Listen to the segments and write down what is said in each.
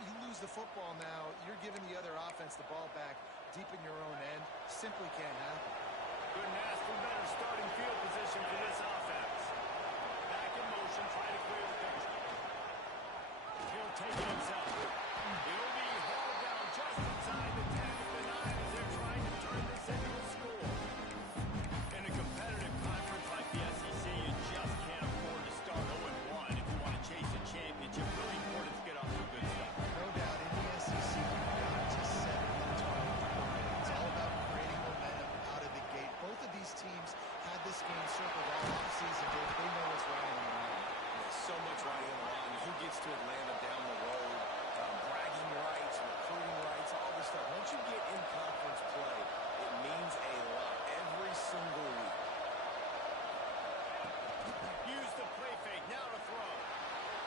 if you lose the football now, you're giving the other offense the ball back deep in your own end. Simply can't happen. Couldn't ask for better starting field position for this offense. Back in motion, trying to clear the picture. He'll take it himself. He'll be hauled down just inside the 10 of the 9 as they're trying to turn this into a score. In a competitive conference like the SEC, you just can't afford to start 0-1 if you want to chase a championship. Really important to get off to a good start. No doubt, in the SEC, you've got to set the tone. It's all about creating momentum out of the gate. Both of these teams had this game circled all offseason. They know what's riding on the line. Yeah, so much riding on the line. Who gets to Atlanta down the road? Bragging rights, recruiting rights, all this stuff. Once you get in conference play, it means a lot every single week. Use the play fake, now to throw.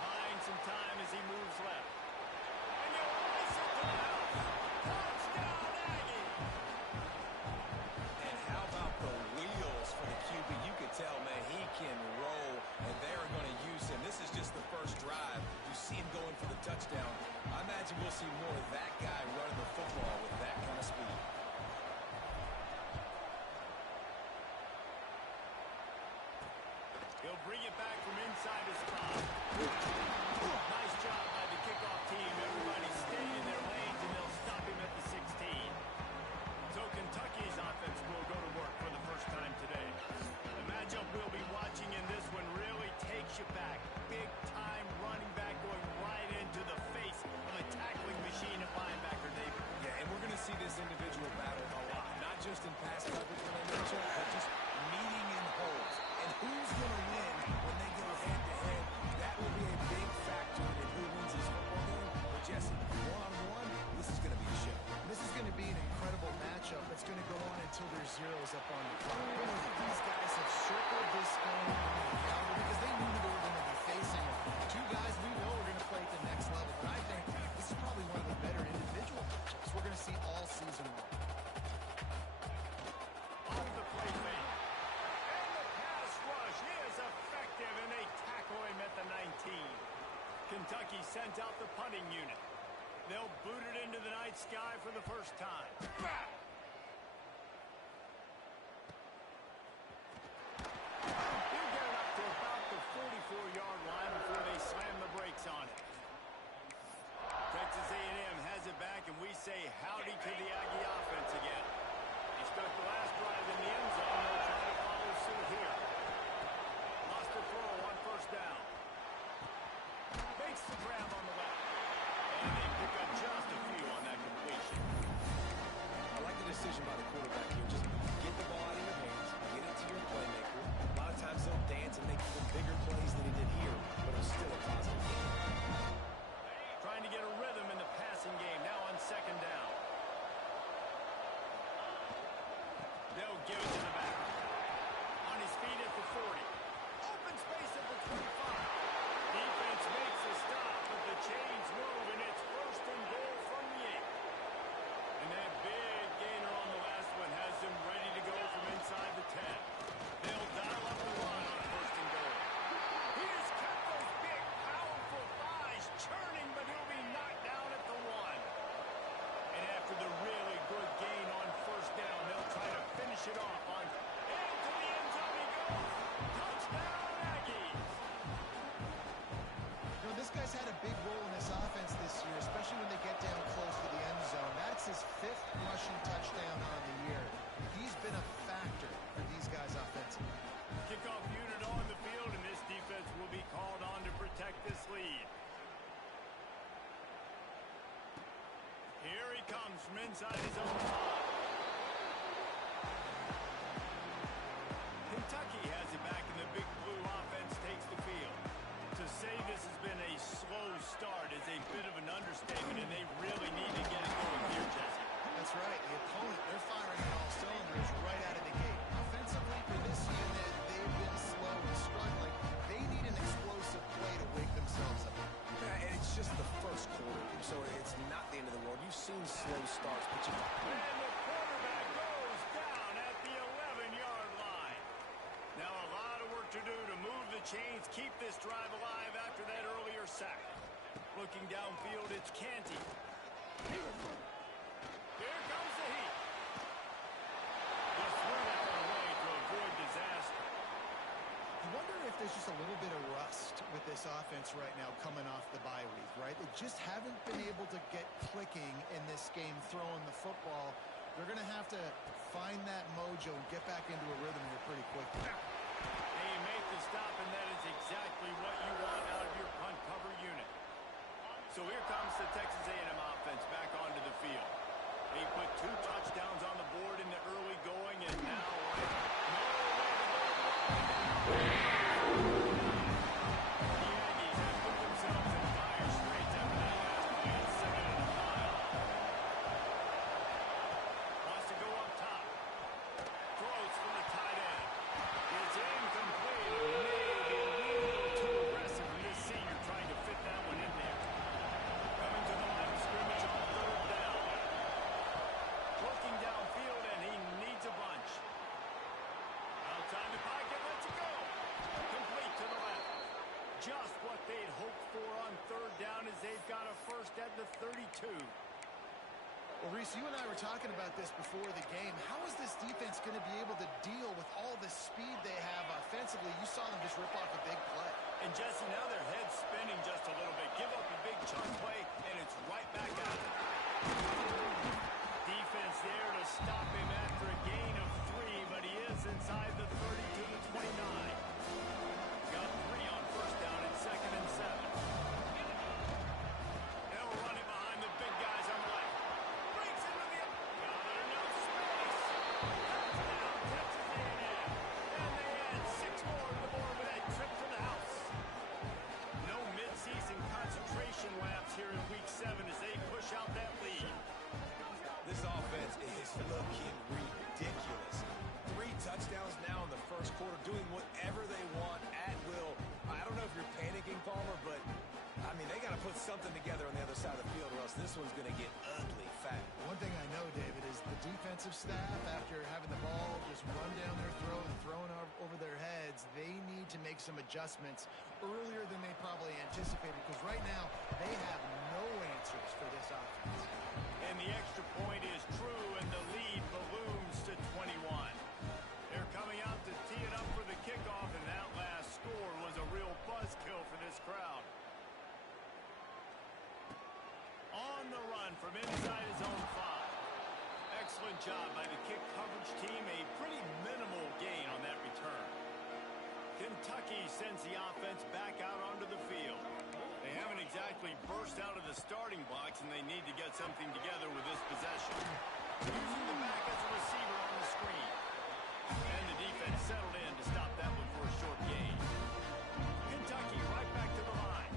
Buying some time as he moves left. And you race it to the house. Touchdown, Aggie! And how about the wheels for the QB? You could tell, man, he can roll, and they're going to use him. This is just the first drive. You see him going for the touchdown. I imagine we'll see more of that guy running the football with that kind of speed. He'll bring it back from inside his spot. Nice job by the kickoff team. Everybody stay in their lanes, and they'll stop him at the 16. So Kentucky's offense will go to work for the first time today. The matchup we'll be watching in this one really takes you back. Big-time running back going right into the face of a tackling machine at linebacker, David. Yeah, and we're going to see this individual battle a lot. Not just in pass coverage when they match up, but just meeting in holes. And who's going to win when they go head-to-head? That will be a big factor in who wins this football game. But Jesse, one-on-one, this is going to be a show. This is going to be an incredible matchup that's going to go on until there's zeros up on the clock. These guys have circled this game on the calendar because they knew they were going to be facing it. Two guys we know are going to play at the next level. And I think this is probably one of the better individual matchups we're going to see all season long. Off the play fake. And the pass rush is effective, and they tackle him at the 19. Kentucky sent out the punting unit. They'll boot it into the night sky for the first time. He'll get it up to about the 44-yard line before they slam the brakes on it. Texas A&M has it back, and we say howdy to the Aggie offense again. He stuck the last drive in the end zone. They'll try to follow suit here. Lost a throw on first down. Makes the grab on the left. And they pick up just a few on that completion. I like the decision by the quarterback here. Just get the ball out of your hands, get it to your playmaker. A lot of times they'll dance and make even bigger plays than he did here, but it was still a positive game. Trying to get a rhythm in the passing game, now on second down. They'll give it to the back. On his feet at the 40. Open space at the 25. Defense makes a stop, but the chains move, and it's first and goal from the 8. And that big gainer on the last one has them ready to go from inside the 10. They'll dial up the run on first and goal. He has kept those big, powerful thighs churning, but he'll be knocked down at the 1. And after the really good gain on first down, they'll try to finish it off on into the end zone he goes. Touchdown, Aggies! You know, this guy's had a big role in this offense this year, especially when they get down close to the end zone. That's his 5th rushing touchdown on the year. He's been a factor for these guys offensively. Kickoff unit on the field, and this defense will be called on to protect this lead. Here he comes from inside his own 5. Kentucky has it back, and the big blue offense takes the field. To say this has been a slow start is a bit of an understatement, and they really need to get it going here, Jesse. That's right. The opponent, they're firing on all cylinders right out of the gate. Offensively, for this unit, they've been slow and struggling. They need an explosive play to wake themselves up. Yeah, and it's just the first quarter, so it's not the end of the world. You've seen slow starts, but you... And the quarterback goes down at the 11-yard line. Now a lot of work to do to move the chains, keep this drive alive after that earlier sack. Looking downfield, it's Canty. Here comes the heat. Just threw that one away to avoid disaster. I wonder if there's just a little bit of rust with this offense right now coming off the bye week, right? They just haven't been able to get clicking in this game throwing the football. They're going to have to find that mojo and get back into a rhythm here pretty quickly. They make the stop, and that is exactly what you want out of your punt cover unit. So here comes the Texas A&M offense back onto the field. They put 2 touchdowns on the board in the early going, and now the Aggies have put themselves in dire straits after that last play at 2nd and a mile. Wants to go up top. Throws for the tight end. It's incomplete. Maybe a little too aggressive from this senior trying to fit that one in there. Coming to the line of scrimmage on 3rd down. Looking downfield, and he needs a bunch. Outside the pocket, lets it go. Complete to the left. Just what they'd hoped for on 3rd down as they've got a first at the 32. Well, Reese, you and I were talking about this before the game. How is this defense going to be able to deal with all the speed they have offensively? You saw them just rip off a big play. And Jesse, now their head's spinning just a little bit. Give up a big chunk play, and it's right back out. Defense there to stop him after a gain of 3, but he is inside the 30 to the 29. Got 3 on 1st down at 2nd and 7. They'll run it behind the big guys on the left. Breaks into the got enough space. Touchdown, Texas A&M. And they add 6 more to the board with that trip to the house. No mid-season concentration laps here in Week 7 as they push out that lead. This offense is looking ridiculous. 3 touchdowns now in the first quarter, doing whatever they want at will. I don't know if you're panicking, Palmer, but, I mean, they got to put something together on the other side of the field or else this one's going to get ugly fat. One thing I know, David, is the defensive staff, after having the ball just run down their throat and thrown over their heads, they need to make some adjustments earlier than they probably anticipated, because right now they have no answers for this offense. And the extra point is true, and the lead balloons to 21. They're coming out to tee it up for the kickoff, and that last score was a real buzzkill for this crowd. On the run from inside his own 5. Excellent job by the kick coverage team. A pretty minimal gain on that return. Kentucky sends the offense back out onto the field. They haven't exactly burst out of the starting blocks, and they need to get something together with this possession. Using the back as a receiver on the screen. And the defense settled in to stop that one for a short gain. Kentucky right back to the line.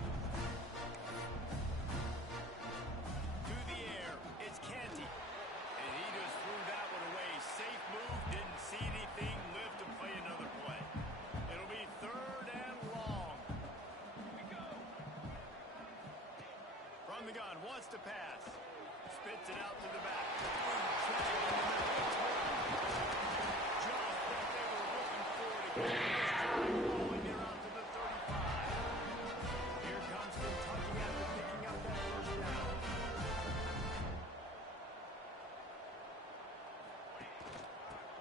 To the air, it's Canty. And he just threw that one away. Safe move, didn't see anything, lived to play another play. It'll be 3rd and long. From the gun, wants to pass. Spits it out to the back. Just what they were looking for to get this drive rolling here out to the 35. Here comes Kentucky after picking up that first down.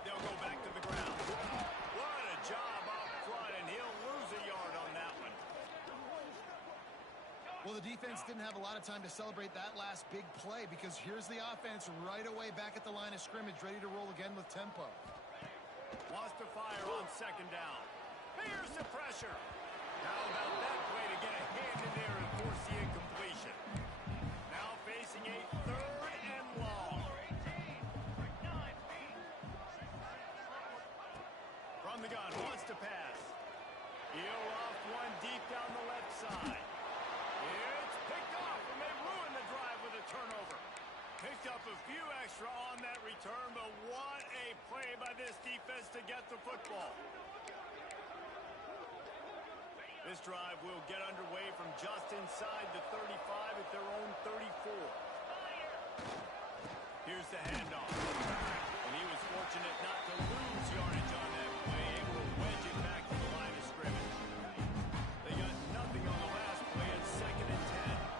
They'll go back to the ground. What a job up front, and he'll lose a yard on that one. Well, the defense didn't have a lot of time to celebrate that last big play, because here's the offense right away back at the line of scrimmage, ready to roll again with tempo. Wants to fire on 2nd down. Here's the pressure. How about that play to get a hand in there and force the incompletion? Now facing a 3rd and long. From the gun, wants to pass. He'll off one deep down the left side. It's picked off, and they ruin the drive with a turnover. Picked up a few extra on that return, but what a play by this defense to get the football. This drive will get underway from just inside the 35 at their own 34. Here's the handoff. And he was fortunate not to lose yardage on that play, able to wedge it back to the line of scrimmage. They got nothing on the last play at 2nd and 10.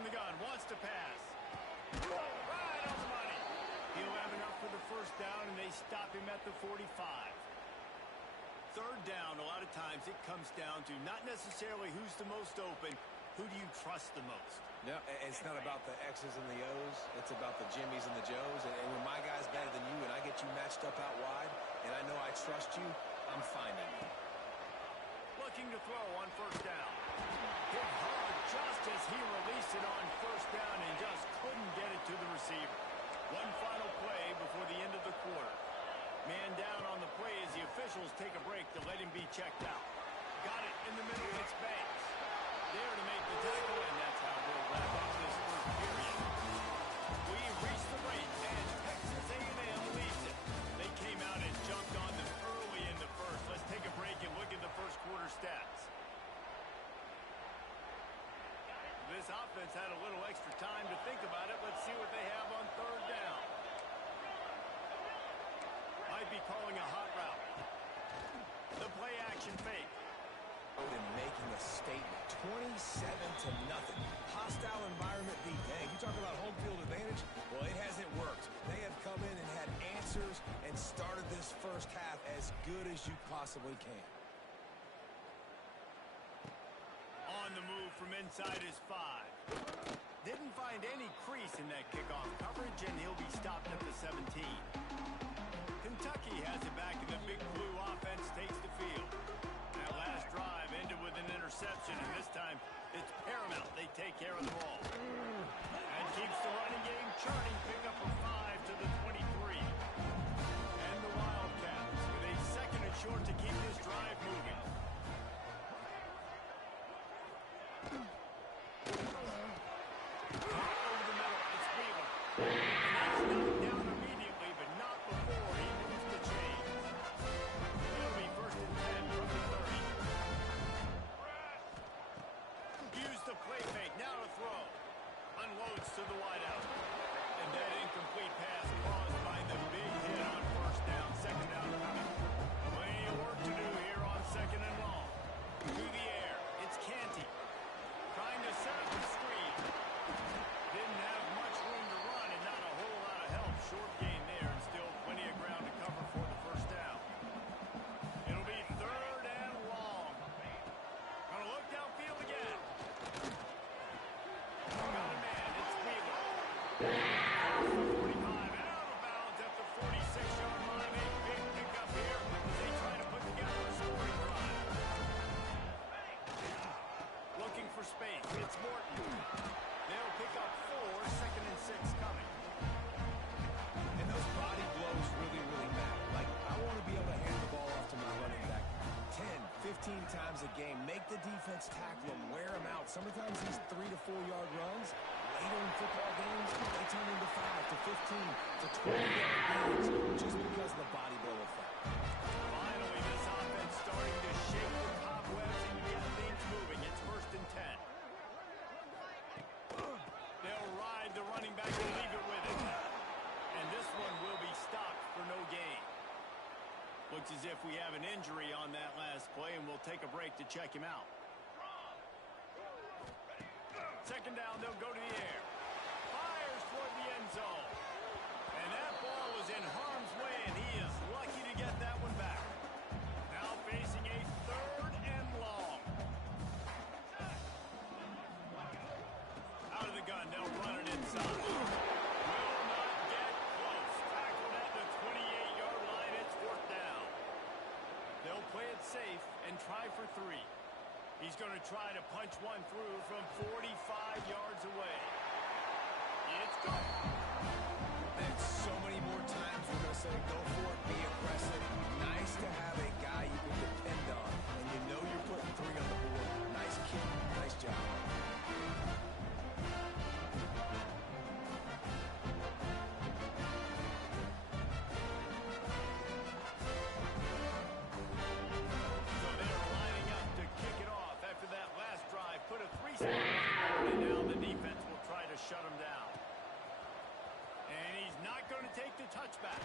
From the gun, wants to pass. Right on the money. He'll have enough for the first down, and they stop him at the 45. Third down, a lot of times it comes down to not necessarily who's the most open, who do you trust the most? No, it's not about the X's and the O's. It's about the Jimmies and the Joes. And when my guy's better than you and I get you matched up out wide and I know I trust you, I'm finding you. Looking to throw on first down. Hit hard just as he released it on first down and just couldn't get it to the receiver. One final play before the end of the quarter. Man down on the play as the officials take a break to let him be checked out. Got it in the middle. It's Banks. There to make the tackle, and that's how we'll wrap up this first period. We've reached the break, and Texas A&M leads it. They came out and jumped on them early in the first. Let's take a break and look at the first quarter stats. This offense had a little extra time to think about it. Let's see what they have on third down. Might be calling a hot route. The play action fake. And making a statement, 27-0. Hostile environment beat. Dang, you talk about home field advantage? Well, it hasn't worked. They have come in and had answers and started this first half as good as you possibly can. On the move from inside his 5. Didn't find any crease in that kickoff coverage, and he'll be stopped at the 17. Kentucky has it back, and the Big Blue offense takes the field. That last drive ended with an interception, and this time it's paramount they take care of the ball. And keeps the running game churning. Pick up a 5 to the 23. And the Wildcats with a second and short to keep this drive moving. Over the middle, it's Wheeler. And he's knocked down immediately, but not before he moves the chains. It'll be first and 10 from the 30. Use the play fake, now to throw. Unloads to the wideout. And that incomplete pass caused by the big hit on first down. Second down coming. Plenty of work to do here on second and long. Through the air, it's Canty. Trying to set up a screen. Didn't have much room to run and not a whole lot of help. Short gain there and still plenty of ground to cover for the first down. It'll be third and long. Gonna look downfield again. Got a man, it's Wheeler. 45 and out of bounds at the 46-yard line. A big pickup here as they try to put together a scoring drive. Looking for space, it's Morton. They'll pick up 4, second and 6 coming. And those body blows really, really matter. Like, I want to be able to hand the ball off to my running back 10, 15 times a game. Make the defense tackle him, wear him out. Sometimes these 3 to 4 yard runs, later in football games, they turn into 5 to 15 to 20-yard gains just because of the body blow effect. Finally, this offense starting to shake the cobwebs and get things moving. It's first and 10. They'll ride the running back and leave it with it. And this one will be stopped for no gain. Looks as if we have an injury on that last play, and we'll take a break to check him out. Second down, they'll go to the air. Fires toward the end zone. And that ball was in harm's way, and he is lucky to get that one back. Now facing a third and long. Out of the gun, they'll run it inside. Will not get close. Tackled at the 28-yard line. It's fourth down. They'll play it safe and try for 3. He's going to try to punch one through from 45 yards away. It's good. And so many more times we're going to say, go for it, be aggressive. Nice to have a guy you can depend on, and you know you're putting 3 on the board. Nice kick, nice job. So they're lining up to kick it off after that last drive. Put a 3 spot on the board, and now the defense will try to shut him down. And he's not going to take the touchback.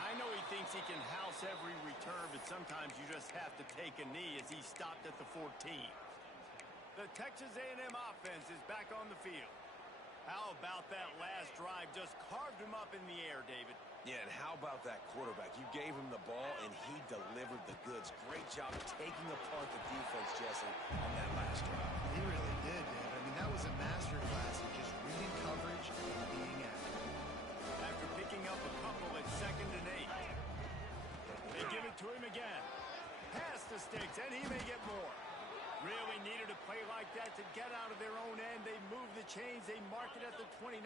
I know he thinks he can house every return, but sometimes you just have to take a knee as he stopped at the 14. The Texas A&M offense is back on the field. How about that last drive? Just carved him up in the air, David. Yeah, and how about that quarterback? You gave him the ball, and he delivered the goods. Great job taking apart the defense, Jesse, on that last drive. He really did, Dave. I mean, that was a masterclass in just reading coverage and being accurate. After picking up a couple at 2nd and 8. They give it to him again. Pass the sticks, and he may get more. Really needed a play like that to get out of their own end. They move the chains. They mark it at the 29.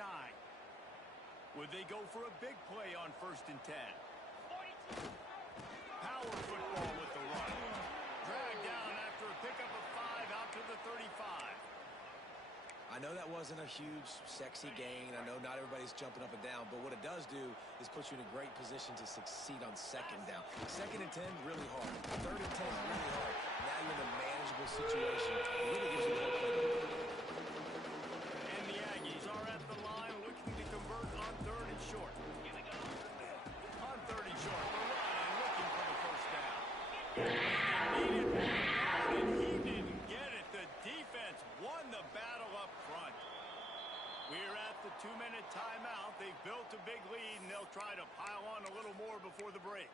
Would they go for a big play on 1st and 10? Power football with the run. Dragged down after a pickup of 5 out to the 35. I know that wasn't a huge, sexy gain. I know not everybody's jumping up and down, but what it does do is put you in a great position to succeed on 2nd down. 2nd and 10, really hard. 3rd and 10, really hard. Now you're in a manageable situation. It really gives you the whole playbook. And the Aggies are at the line looking to convert on 3rd and short. On 3rd and short, the line looking for the 1st down. And he didn't get it. The defense won the battle up front. We're at the 2-minute timeout. They've built a big lead, and they'll try to pile on a little more before the break.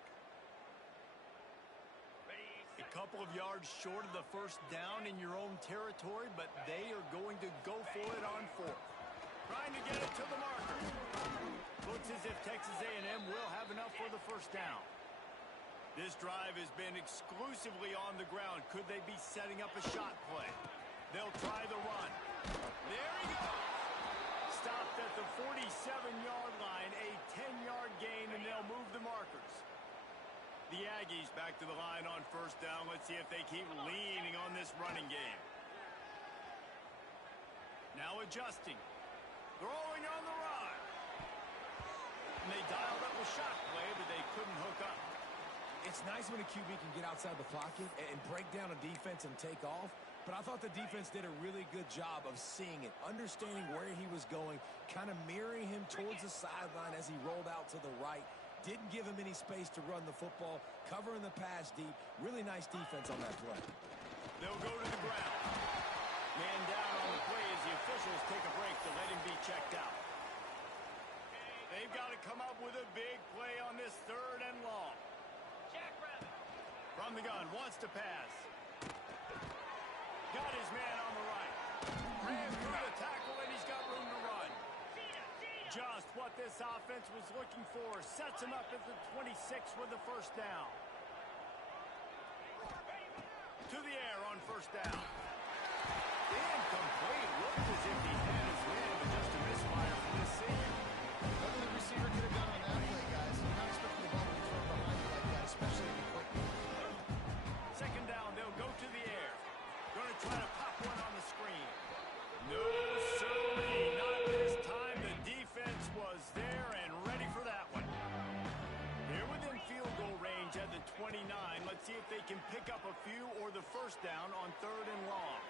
A couple of yards short of the 1st down in your own territory, but they are going to go for it on 4th. Trying to get it to the marker. Looks as if Texas A&M will have enough for the 1st down. This drive has been exclusively on the ground. Could they be setting up a shot play? They'll try the run. There he goes. Stopped at the 47-yard line, a 10-yard gain, and they'll move the markers. The Aggies back to the line on 1st down. Let's see if they keep leaning on this running game. Now adjusting. Throwing on the run. And they dialed up a shot play, but they couldn't hook up. It's nice when a QB can get outside the pocket and break down a defense and take off, but I thought the defense did a really good job of seeing it, understanding where he was going, kind of mirroring him towards the sideline as he rolled out to the right. Didn't give him any space to run the football, covering the pass deep. Really nice defense on that play. They'll go to the ground. Man down on the play as the officials take a break to let him be checked out. They've got to come up with a big play on this 3rd and long. From the gun, wants to pass. Got his man on the right. Ran through the tackle, and he's got room to run. Just what this offense was looking for. Sets him up at the 26 with the 1st down. To the air on 1st down. Incomplete. Looked as if he had his man, but just a misfire from this senior. Nothing the receiver could have done on that play, guys. You're not expecting the ball to be thrown behind you like that, especially if you quick. 2nd down, they'll go to the air. Going to try to pop one on the screen. No, sirree, not this time. The defense was there and ready for that one. They're within field goal range at the 29. Let's see if they can pick up a few or the 1st down on 3rd and long.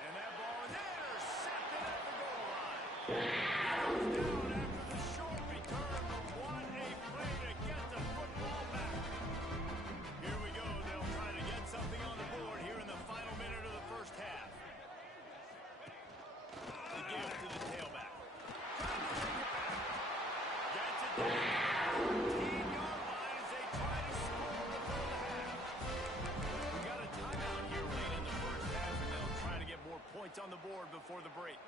And that ball is intercepted at the goal line. He goes down after the short return, but what a play to get the football back. Here we go. They'll try to get something on the board here in the final minute of the 1st half. The give to the tailback. Trying to take it back. Gets it down to the 14-yard line as they try to score before the half. We got a timeout here late in the 1st half, and they'll try to get more points on the board before the break.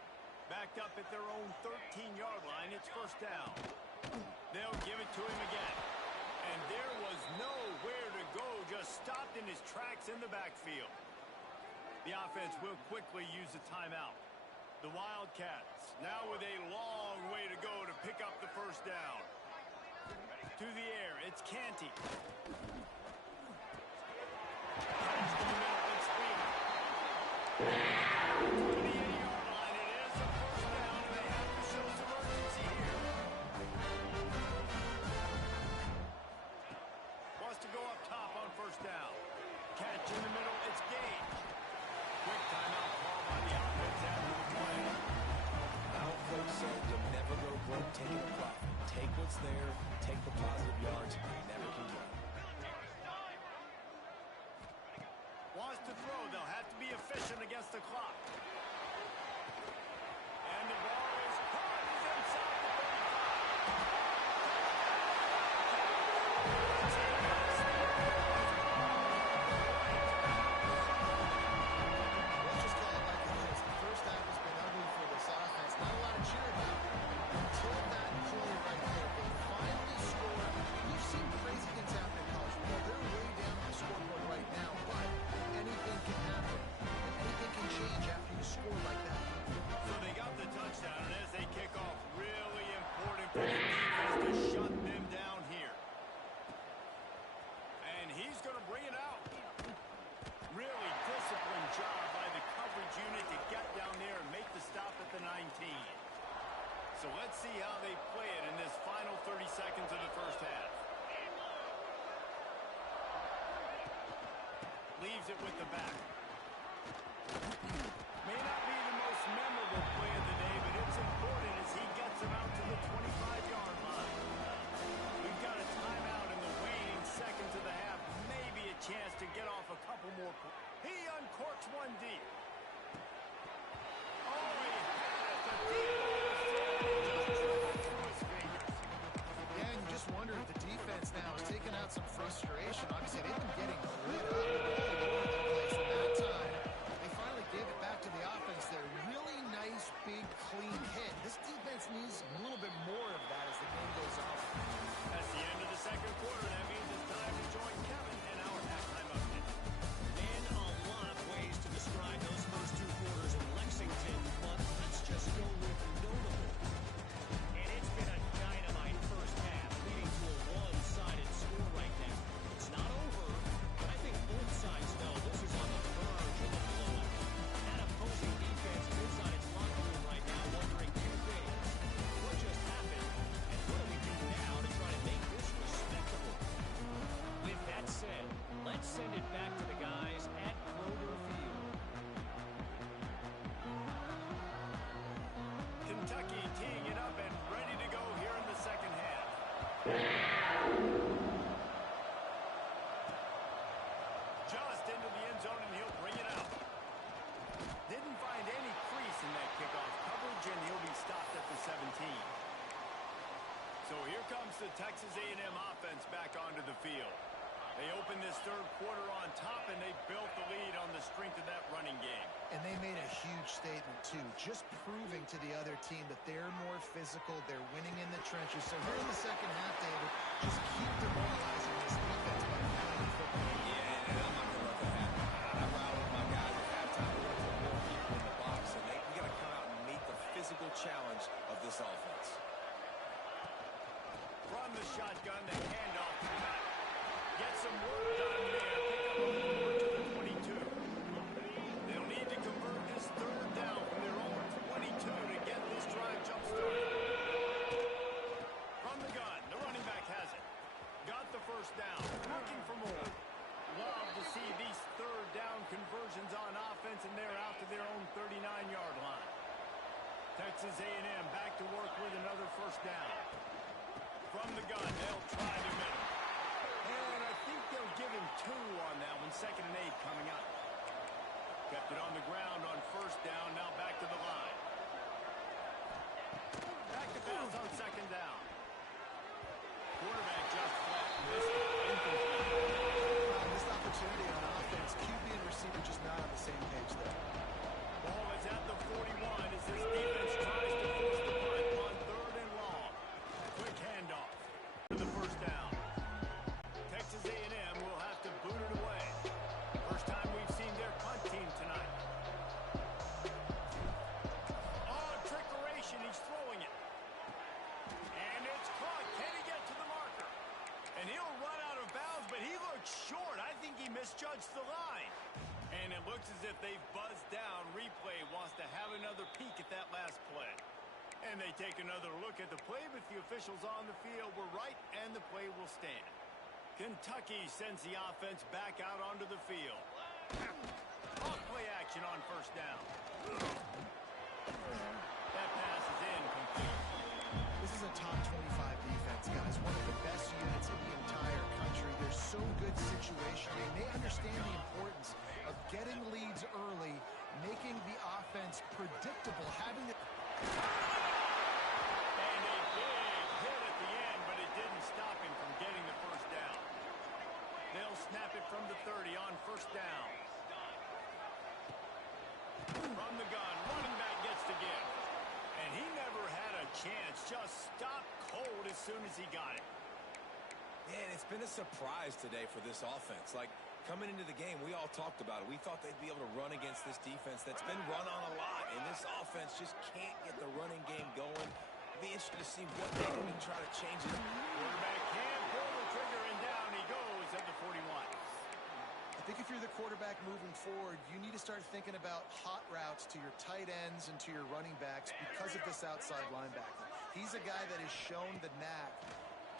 Backed up at their own 13-yard line, it's 1st down. They'll give it to him again. And there was nowhere to go, just stopped in his tracks in the backfield. The offense will quickly use a timeout. The Wildcats now with a long way to go to pick up the 1st down. To the air, it's Canty. Catch in the middle, it's Speed. 28-yard line, it is a 1st down, and they have to show some urgency here. Wants to go up top on 1st down. Catch in the middle, it's Gage. Quick timeout call by the offense after the play. Our coach said you'll never go broke taking a profit. Take what's there, take the positive yards, and you never can get it. Wants to throw. They'll have to be efficient against the clock. And the ball is caught. He's inside the 35. Let's just call it like it is. The first half has been ugly for this offense. Not a lot to cheer about until that play right there. They finally scored. We've seen crazy things happen in college football. They're way down on the scoreboard right now, but anything can happen. Anything can change after you score like that. So they got the touchdown, and as they kick off, really important for the defense to shut them down here. And he's going to bring it out. Really disciplined job by the coverage unit to get down there and make the stop at the 19. So let's see how they play it in this final 30 seconds of the first half. Leaves it with the back. May not be the most memorable play of the day, but it's important as he gets him out to the 25-yard line. We've got a timeout in the waning seconds of the half. Maybe a chance to get off a couple more. He uncorks one deep. Oh, he has the deep ball was just dribbled through his fingers. Yeah, and you just wonder if the defense now is taking out some frustration. Obviously, they've been getting lit up all over the place. And that time, they finally gave it back to the offense there. Really nice, big, clean hit. This defense needs a little bit more of that as the game goes on. That's the end of the second quarter. That means it's time to join Kevin in our halftime update. In a lot of ways to describe those first two quarters in Lexington, but let's just go with notable. And it's been a dynamite first half, leading to a one-sided score right now. It's not over, but I think both sides know this is on the verge of a blowout. That opposing defense is inside its locker room right now wondering two things. What just happened, and what do we do now to try to make this respectable? With that said, let's send it back to the guys at Kroger Field. Kentucky teeing it up and ready to go here in the second half. Just into the end zone, and he'll bring it out. Didn't find any crease in that kickoff coverage, and he'll be stopped at the 17. So here comes the Texas A&M offense back onto the field. They opened this third quarter on top, and they built the lead on the strength of that running game. And they made a huge statement, too, just proving to the other team that they're more physical, they're winning in the trenches. So here in the second half, David, just keep demoralizing this defense by playing football. Yeah, and I'm not going to let that happen. I ride with my guys at halftime. We're going to put more people in the box, and we got to come out and meet the physical challenge of this offense. From the shotgun, the handoff to the back. Get some work done there. Pick up a little more to the 22. They'll need to convert this third down from their own 22 to get this drive jump-started. From the gun, the running back has it. Got the first down. Looking for more. Love to see these third down conversions on offense, and they're out to their own 39-yard line. Texas A&M back to work with another first down. From the gun, they'll try to middle. And I think they'll give him 2 on that one. 2nd and 8 coming up. Kept it on the ground on first down. Now back to the line. Back to pass on 2nd down. Quarterback just flat missed it. Incomplete. Missed opportunity on offense. QB and receiver just not on the same page there. Ball is at the 41 as this defense tries to force the punt on 3rd and long. Quick handoff for the first down. Texas A&M will have to boot it away. First time we've seen their punt team tonight. Oh, trickeration. He's throwing it. And it's caught. Can he get to the marker? And he'll run out of bounds, but he looks short. I think he misjudged the line. And it looks as if they've buzzed down. Replay wants to have another peek at that last play. And they take another look at the play, but the officials on the field were right, and the play will stand. Kentucky sends the offense back out onto the field. Off play action on first down. That pass is incomplete. This is a top 25 defense, guys. One of the best units in the entire country. They're so good situationally, and they understand the importance of from the 30 on first down. From the gun, running back gets the give. And he never had a chance. Just stopped cold as soon as he got it. Man, it's been a surprise today for this offense. Like, coming into the game, we all talked about it. We thought they'd be able to run against this defense that's been run on a lot, and this offense just can't get the running game going. It'll be interesting to see what they do to try to change it. Quarterback can't pull the trigger, and down he goes at the 41. I think if you're the quarterback moving forward, you need to start thinking about hot routes to your tight ends and to your running backs because of this outside linebacker. He's a guy that has shown the knack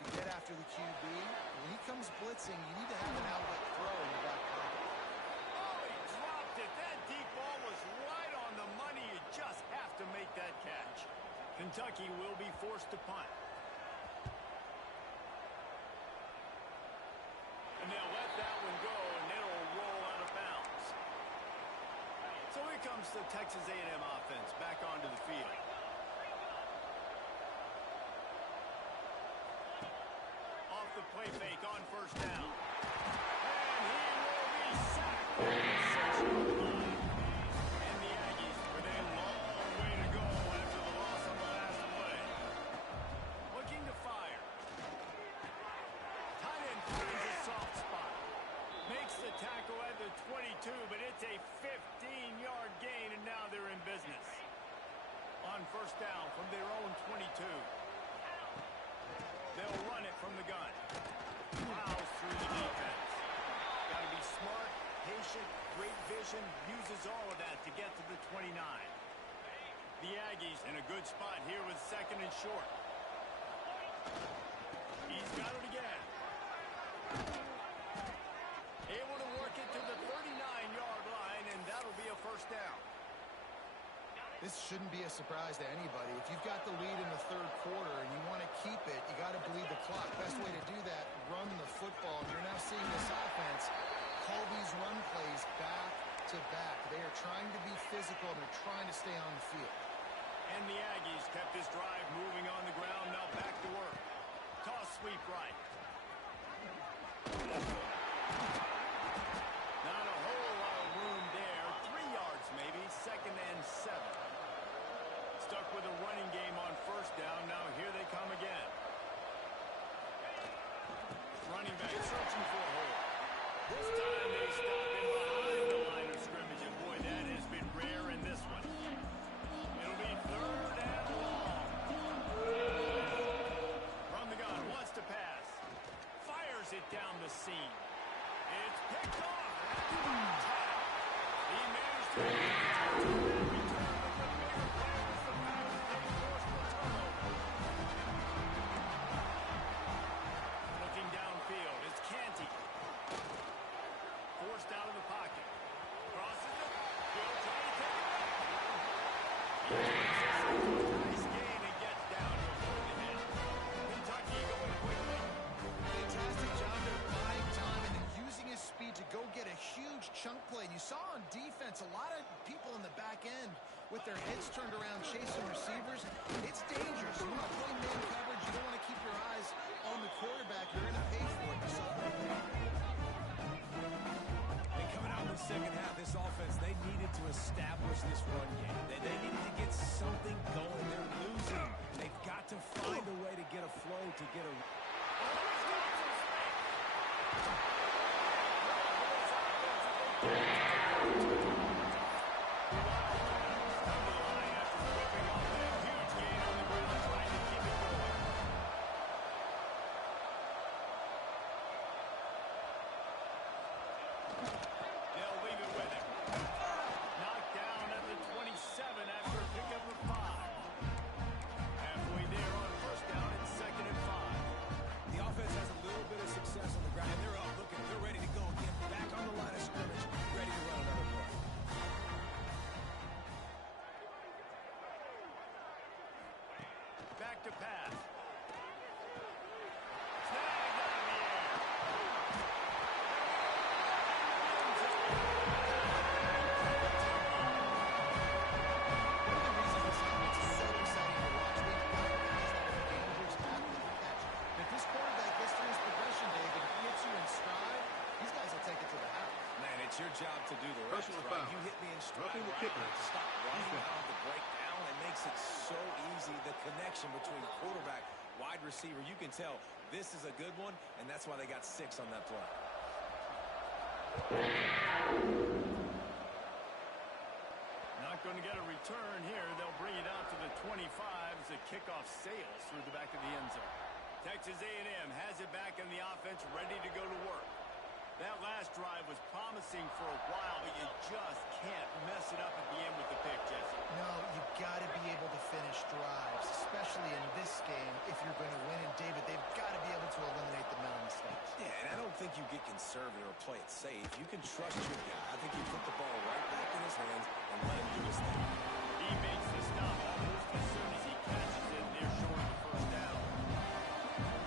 to get after the QB. When he comes blitzing, you need to have an outlet throw in your back pocket. Oh, he dropped it. That deep ball was right on the money. You just have to make that catch. Kentucky will be forced to punt. And they'll let that one go, and it'll roll out of bounds. So here comes the Texas A&M offense back onto the field. Off the play fake on first down. And he will be sacked from the 6-yard line. And the Aggies with a long way to go after the loss on the last play. Looking to fire. Tight end finds a soft spot. Makes the tackle at the 22, but it's a 15-yard gain, and now they're in business. On first down from their own 22. They'll run it from the gun. Plows through the defense. Got to be smart, patient, great vision, uses all of that to get to the 29. The Aggies in a good spot here with second and short. He's got it again. Able to work it to the 39-yard line, and that'll be a first down. This shouldn't be a surprise to anybody. If you've got the lead in the third quarter and you want to keep it, you got to bleed the clock. Best way to do that, run the football. And you're now seeing this offense call these run plays back to back. They are trying to be physical. They're trying to stay on the field. And the Aggies kept this drive moving on the ground. Now back to work. Toss sweep right. Not a whole lot of room there. 3 yards maybe. Second and 7. Stuck with a running game on first down. Now here they come again. Running back searching for a hole. This time they stop him behind the line of scrimmage. And boy, that has been rare in this one. It'll be third and long. From the gun, wants to pass. Fires it down the seam. It's picked off. He managed to return with the bigger play was the foul. They forced the turnover. Looking downfield, it's Canty. Forced out of the pocket. Crosses it. He'll try to take it back. He takes a nice gain and gets down to avoid the hit. Kentucky going quickly. Fantastic job there buying time and then using his speed to go get a huge chunk play. And you saw on defense a lot of people in the back end with their heads turned around chasing receivers. It's dangerous. You want to play man coverage. You don't want to keep your eyes on the quarterback. You're going to pay for it. You saw that. And coming out in the second half, this offense, they needed to establish this run game. They needed to get something going. They're losing. They've got to find a way to get a flow, to get a... They'll leave it with him. Knocked down at the 27 after a pickup of 5. Halfway there on first down, it's second and 5. The offense has a little bit of success on the ground. They're up, looking, they're ready to go again. Back on the line of scrimmage, ready to run another play. Back to pass. Snagged out of the air. One of the reasons this offense is so exciting to watch, we've got guys that are dangerous after the catch. If this quarterback gets through his progression, David, if he hits you in stride, these guys will take it to job to do the rest, Personal right? foul. You hit me in stride, Roughing the right? kicker. Stop running Defense. out of the breakdown. It makes it so easy. The connection between quarterback, wide receiver, you can tell this is a good one, and that's why they got 6 on that play. Not going to get a return here. They'll bring it out to the 25 as the kickoff sails through the back of the end zone. Texas A&M has it back in the offense, ready to go to work. That last drive was promising for a while, but you just can't mess it up at the end with the pick, Jesse. No, you got to be able to finish drives, especially in this game if you're going to win. And, David, they've got to be able to eliminate the mental mistakes. Yeah, and I don't think you get conservative or play it safe. You can trust your guy. I think you put the ball right back in his hands and let him do his thing. He makes the stop almost as soon as he catches it near short of the first down.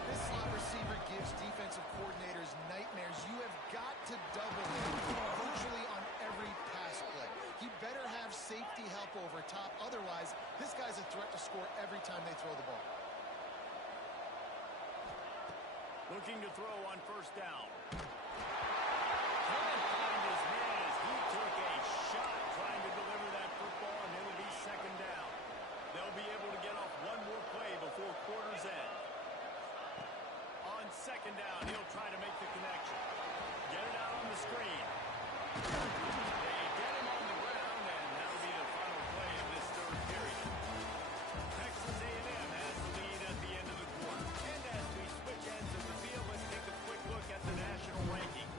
This slot receiver gives defensive coordinators nightmares. You have got to double him virtually on every pass play. He better have safety help over top. Otherwise, this guy's a threat to score every time they throw the ball. Looking to throw on first down. Can't find his man as he took a shot trying to deliver that football, and it'll be second down. They'll be able to get off one more play before quarter's end. On second down, he'll try to make the connection. Get it out on the screen. They get him on the ground, and that'll be the final play of this third period. Texas A&M has the lead at the end of the quarter. And as we switch ends of the field, let's take a quick look at the national rankings.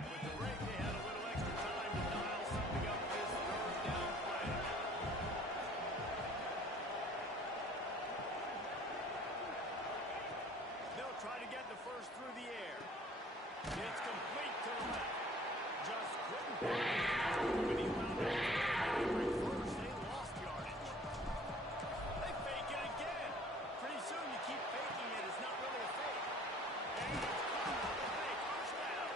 With the break, they had a little extra time to dial something up this third down play. They'll try to get the first through the air. It's complete to the left. Just couldn't find it. When he wound up reverse, they lost yardage. They fake it again. Pretty soon you keep faking it. It's not really a fake. And it's caught on the fake. First down.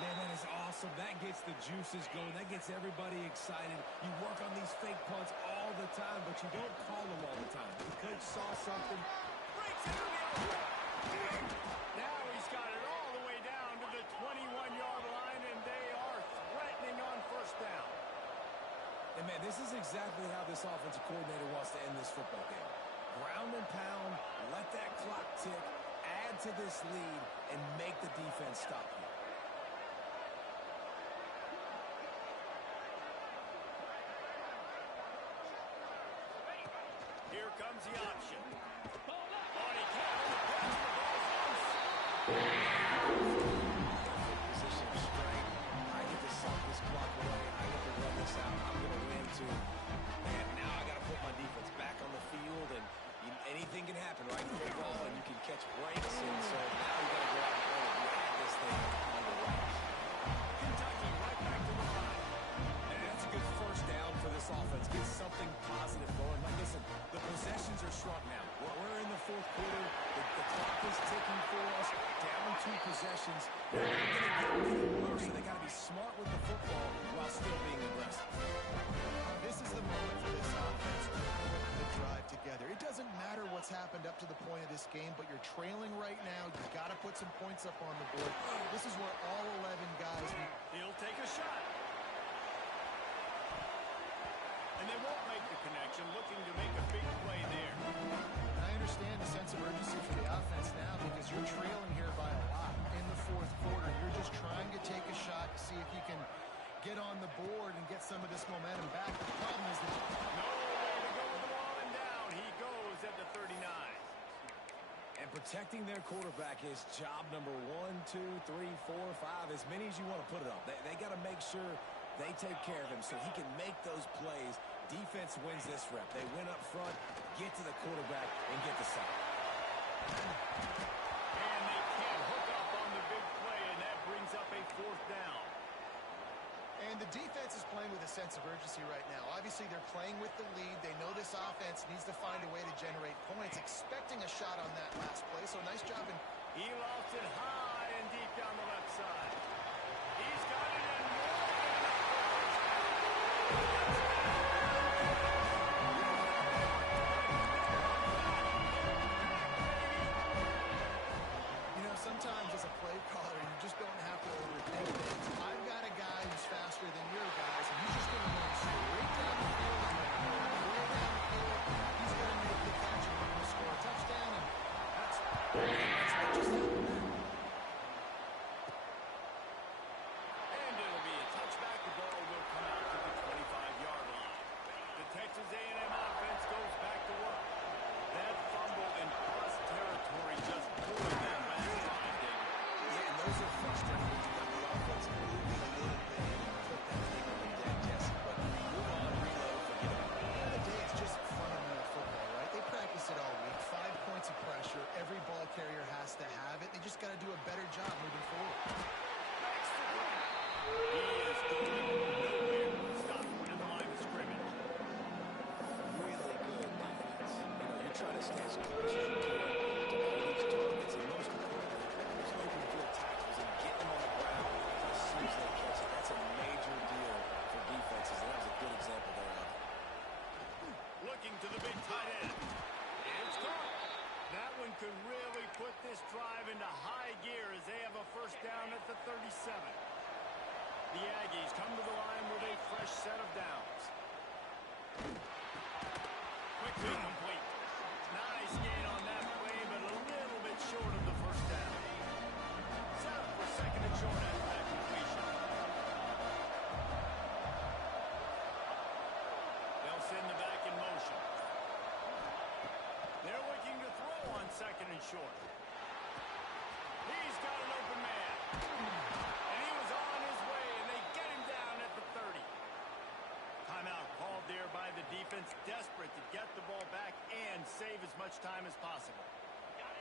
Man, that is awesome. That gets the juices going. That gets everybody excited. You work on these fake punts all the time, but you don't call them all the time. The coach saw something. Breaks into the open. Now he's got it all the way down to the 21-yard line, and they are threatening on first down. And, man, this is exactly how this offensive coordinator wants to end this football game. Ground and pound, let that clock tick, add to this lead, and make the defense stop you. Here comes the option. On he comes. The ball's loose. Position of strength. I get to suck this clock away. I get to run this out. I'm going to win, too. And now I got to put my defense back on the field, and anything can happen, right? You throw the ball, and you can catch breaks, and so now you got to go out and play. You have this thing on the right. Kentucky right back to the line. And that's a good first down for this offense. Get something positive going. Like, listen, the possessions are shrunk now. We're in the fourth quarter. The clock is ticking for us. Down 2 possessions. They're not going to get any worse, so they got to be smart with the football while still being aggressive. This is the moment for this offense to put the drive together. It doesn't matter what's happened up to the point of this game, but you're trailing right now. You've got to put some points up on the board. This is where all 11 guys need. He'll take a shot. And they won't make the connection, looking to make a big play there. And I understand the sense of urgency for the offense now because you're trailing here by a lot in the fourth quarter. You're just trying to take a shot to see if you can get on the board and get some of this momentum back. The problem is that No way to go with the ball and down. He goes at the 39. And protecting their quarterback is job number 1, 2, 3, 4, 5, as many as you want to put it up. They got to make sure they take care of him so he can make those plays. Defense wins this rep. They win up front, get to the quarterback, and get the sack. And they can't hook up on the big play, and that brings up a fourth down. And the defense is playing with a sense of urgency right now. Obviously, they're playing with the lead. They know this offense needs to find a way to generate points, expecting a shot on that last play. So nice job. He lofts it high and deep down the left side. He's got it in more than enough. The Aggies come to the line with a fresh set of downs. Quickly complete. Nice gain on that play, but a little bit short of the first down. Set up for second and short after that completion. They'll send the back in motion. They're looking to throw on second and short. He's got an open man. And he was on his way, and they get him down at the 30. Timeout called there by the defense, desperate to get the ball back and save as much time as possible.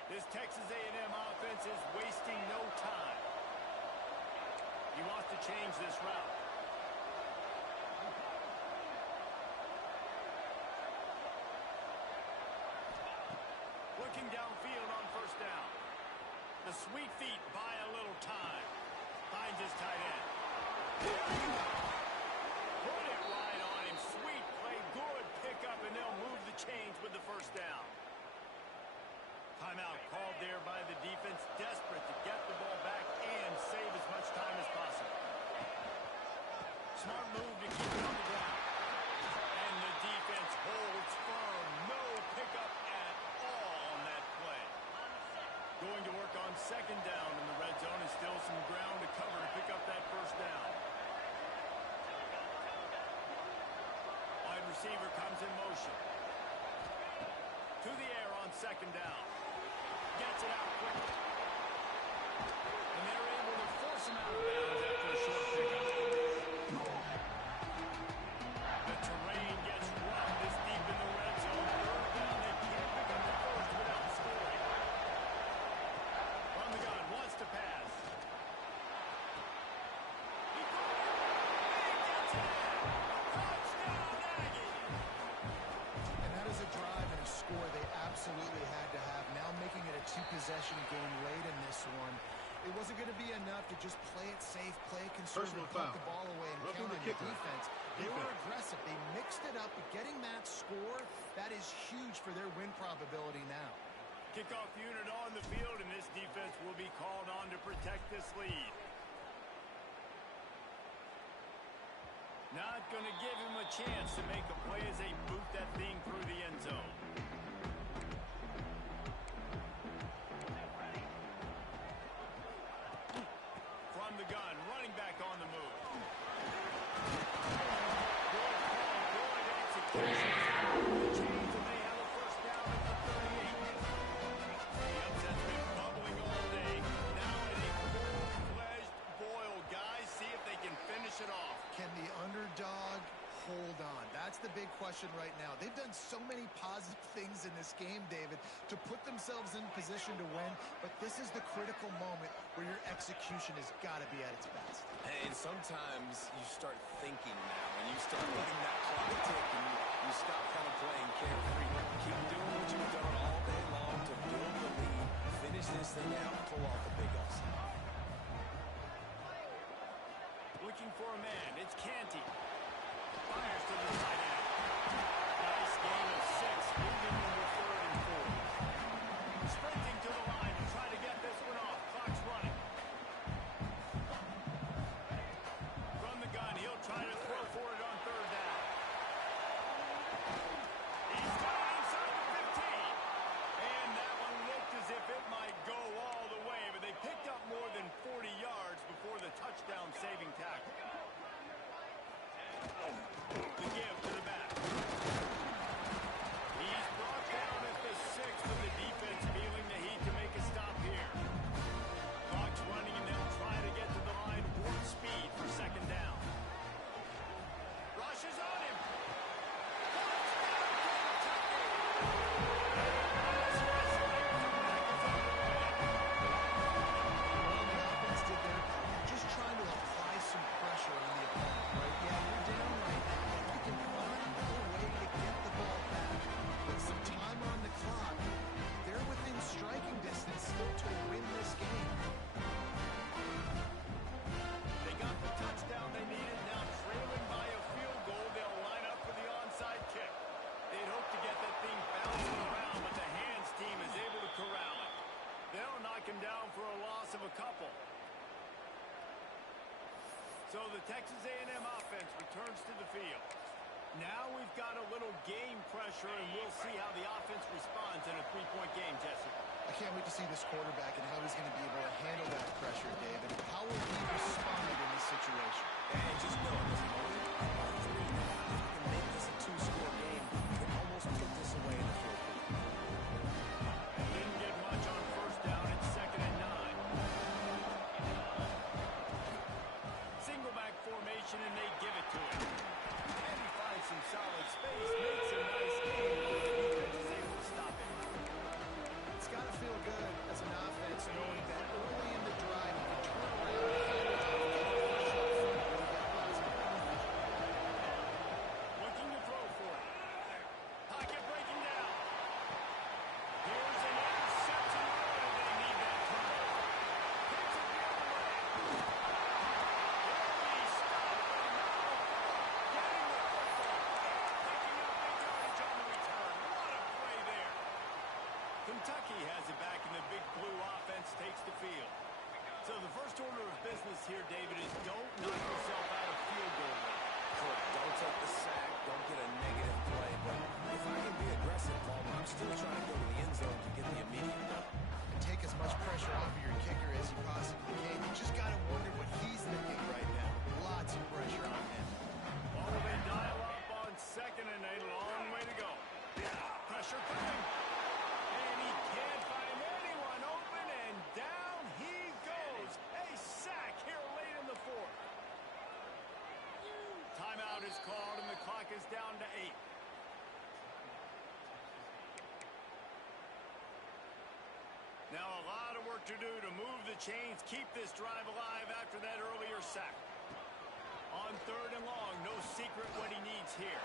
This Texas A&M offense is wasting no time. He wants to change this route. Looking downfield on first down. The sweet feet buy a little time. Finds his tight end. Put it right on him. Sweet play. Good pickup, and they'll move the chains with the first down. Timeout called there by the defense, desperate to get the ball back and save as much time as possible. Smart move to keep it on the ground. And the defense holds firm. No pickup at all on that play. Going to work on second down in the red zone, and still some ground to cover to pick up that first down. Wide receiver comes in motion. To the air on second down. Gets it out quickly. And they're able to force him out of bounds after a short pickup. The terrain gets rough this deep in the red zone. Third down, they can't pick up the first without scoring. From the gun, wants to pass. He gets it in. Touchdown, Aggie. And that is a drive and a score they absolutely had to have. Now making it a two-possession game late in this one. It wasn't going to be enough to just play it safe, play it conservative, put the ball away, and count on your defense. They were aggressive. They mixed it up. But getting that score, that is huge for their win probability now. Kickoff unit on the field, and this defense will be called on to protect this lead. Not going to give him a chance to make a play as they boot that thing through the end zone. From the gun, running back on the move. Good execution. Change, and they have a first down at the 38. The upset's been bubbling all day. Now in a full-fledged boil. Guys, see if they can finish it off. Can the underdog hold on? That's the big question right now. They've done so many positive things in this game, David, to put themselves in position to win, but this is the critical moment where your execution has got to be at its best. And sometimes you start thinking now, and you start letting that clock tick, and you stop kind of playing carefree. Keep doing what you've done all day long to build the lead, finish this thing out, and pull off the big upset. Looking for a man. It's Canty. Fires to the tight end. Nice gain of 6, moving into third and 4. Sprinting to the line to try to get this one off. Clock's running. From the gun, he'll try to throw for it on third down. He's got it inside the 15. And that one looked as if it might go all the way, but they picked up more than 40 yards before the touchdown saving tackle. So the Texas A&M offense returns to the field. Now we've got a little game pressure, and we'll see how the offense responds in a three-point game, Jesse. I can't wait to see this quarterback and how he's going to be able to handle that pressure, David. How will he respond in this situation? And just know, there's an only about 3 now. If you can make this a 2-score game, you can almost put this away in the fourth quarter. Didn't get much on first down. It's 2nd and 9. Single back formation, and they give it to him. And he finds some solid space, makes a nice game, but the defense is able to stop it. It's got to feel good as an offense knowing that early in the drive you can turn around and hand it off, get the pressure up front, and get positive information. Looking to throw for it. Pocket breaking down. Here's an interception. Oh, they need that turnover. Hits it the other way. He'll be stopped, but now getting the football. Picking up big yardage on the return. What a play there. Kentucky has it back, and the big blue offense takes the field. So the first order of business here, David, is don't knock yourself out of field goal range. Correct. Don't take the sack. Don't get a negative play. But if I can be aggressive, Paul, I'm still trying to go to the end zone to get the immediate win. And take as much pressure off of your kicker as you possibly can. You just got to wonder what he's thinking right now. Lots of pressure on him. Oh, they dial up on 2nd and a long way to go. Pressure coming. And he can't find anyone open, and down he goes. A sack here late in the 4th. Timeout is called, and the clock is down to 8. Now a lot of work to do to move the chains, keep this drive alive after that earlier sack. On 3rd and long, no secret what he needs here.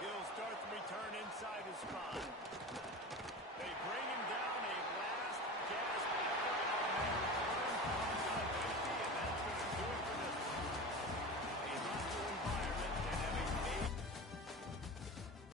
He'll start the return inside his spot. They bring him down